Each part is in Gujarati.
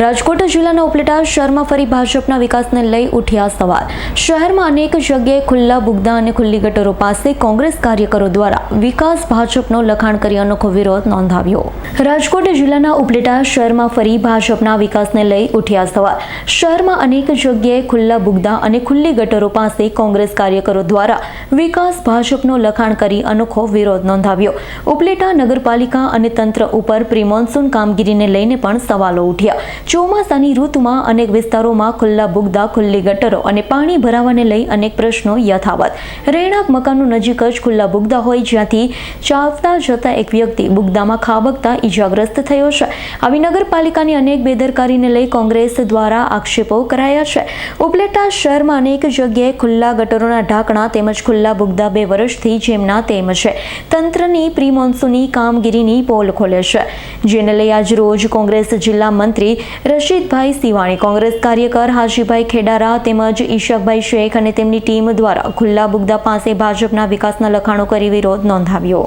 રાજકોટ જિલ્લાના ઉપલેટા શહેરમાં ફરી ભાજપના વિકાસને લઈ ઉઠ્યા સવાલ. શહેરમાં અનેક જગ્યાએ ખુલ્લા બુગદા અને ખુલ્લી ગટરો પાસે કોંગ્રેસ કાર્યકરો દ્વારા વિકાસ ભાજપનો લખાણ કરી અનોખો વિરોધ નોંધાવ્યો. રાજકોટ જિલ્લાના ઉપલેટા શહેરમાં ફરી ભાજપના વિકાસને લઈ ઉઠ્યા સવાલ. શહેરમાં અનેક જગ્યાએ ખુલ્લા બુગદા અને ખુલ્લી ગટરો પાસે કોંગ્રેસ કાર્યકરો દ્વારા વિકાસ ભાજપનો લખાણ કરી અનોખો વિરોધ નોંધાવ્યો. ઉપલેટા નગરપાલિકા અને તંત્ર ઉપર પ્રિમોન્સૂન કામગીરીને લઈને પણ સવાલો ઉઠ્યા. ચોમાસાની ઋતુમાં અનેક વિસ્તારોમાં ખુલ્લા બુગદા ખુલ્લી ગટરો અને પાણી ભરાવાને લઈ અનેક પ્રશ્નો યથાવત. રહેણાંક મકાનો નજીક જ ખુલ્લા બુગદા હોય જ્યાંથી ચાલતા જતા એક વ્યક્તિ બુગદામાં ખાબકતા ઈજાગ્રસ્ત થયો છે. આવી નગરપાલિકાની અનેક બેદરકારીને લઈ કોંગ્રેસ દ્વારા આક્ષેપો કરાયા છે. ઉપલેટા શહેરમાં અનેક જગ્યાએ ખુલ્લા ગટરોના ઢાંકણા તેમજ ખુલ્લા બુગદા બે વર્ષથી જેમના તેમ છે. તંત્રની પ્રી મોન્સૂની કામગીરીની પોલ ખોલે છે. જેને લઈ આજ રોજ કોંગ્રેસ જિલ્લા મંત્રી રશીદભાઈ સિવાણી કોંગ્રેસ કાર્યકર હાજીભાઈ ખેડારા તેમજ ઈશકભાઈ શેખ અને તેમની ટીમ દ્વારા ખુલ્લા બુગદા પાસે ભાજપના વિકાસના લખાણો કરી વિરોધ નોંધાવ્યો.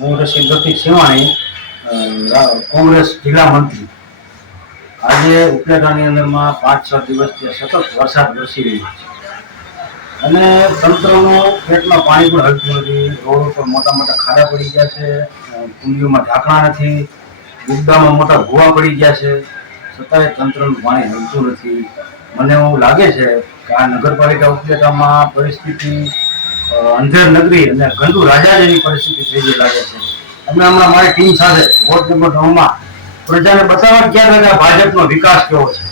હું રશીદભાઈ સિવાણી કોંગ્રેસ જિલ્લા મંત્રી. આજે ઉપલેટાની અંદરમાં પાંચ છ દિવસથી સતત વરસાદ વરસી રહ્યો છે. અને તંત્રનો પેટમાં પાણી પણ હલતું નથી, રોડ ઉપર મોટા મોટા ખાડા પડી ગયા છે કુંડીઓમાં ઢાંકણા નથી ગુદ્દામાં મોટા ભૂવા પડી ગયા છે. છતાંય તંત્રનું પાણી હલતું નથી. મને એવું લાગે છે કે આ નગરપાલિકા ઉપલેટામાં પરિસ્થિતિ અંધેર નગરી અને ગંદુ રાજા જેવી પરિસ્થિતિ થઈ ગઈ લાગે છે. અમે હમણાં મારી ટીમ સાથે વોર્ડ નંબર નવમાં પ્રજાને બતાવવા ક્યાં ગયા ભાજપનો વિકાસ કેવો છે?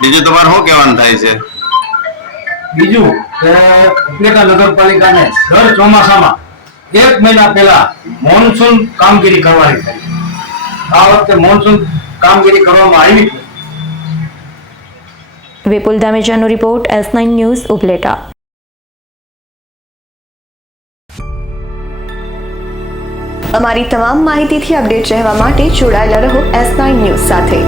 બીજું તમારે શું કહેવાનું થાય છે? બીજું કે ઉપલેટા નગરપાલિકાને દર ચોમાસામાં એક મહિના પહેલા મોનસૂન કામગીરી કરવાની થાય છે. આ વખતે મોનસૂન કામગીરી કરવામાં આવી. Vipul દામેજાનો report S nine news Upleta અમારી તમામ માહિતીથી અપડેટ રહેવા માટે જોડાયેલા રહો એસ નાઇન ન્યૂઝ સાથે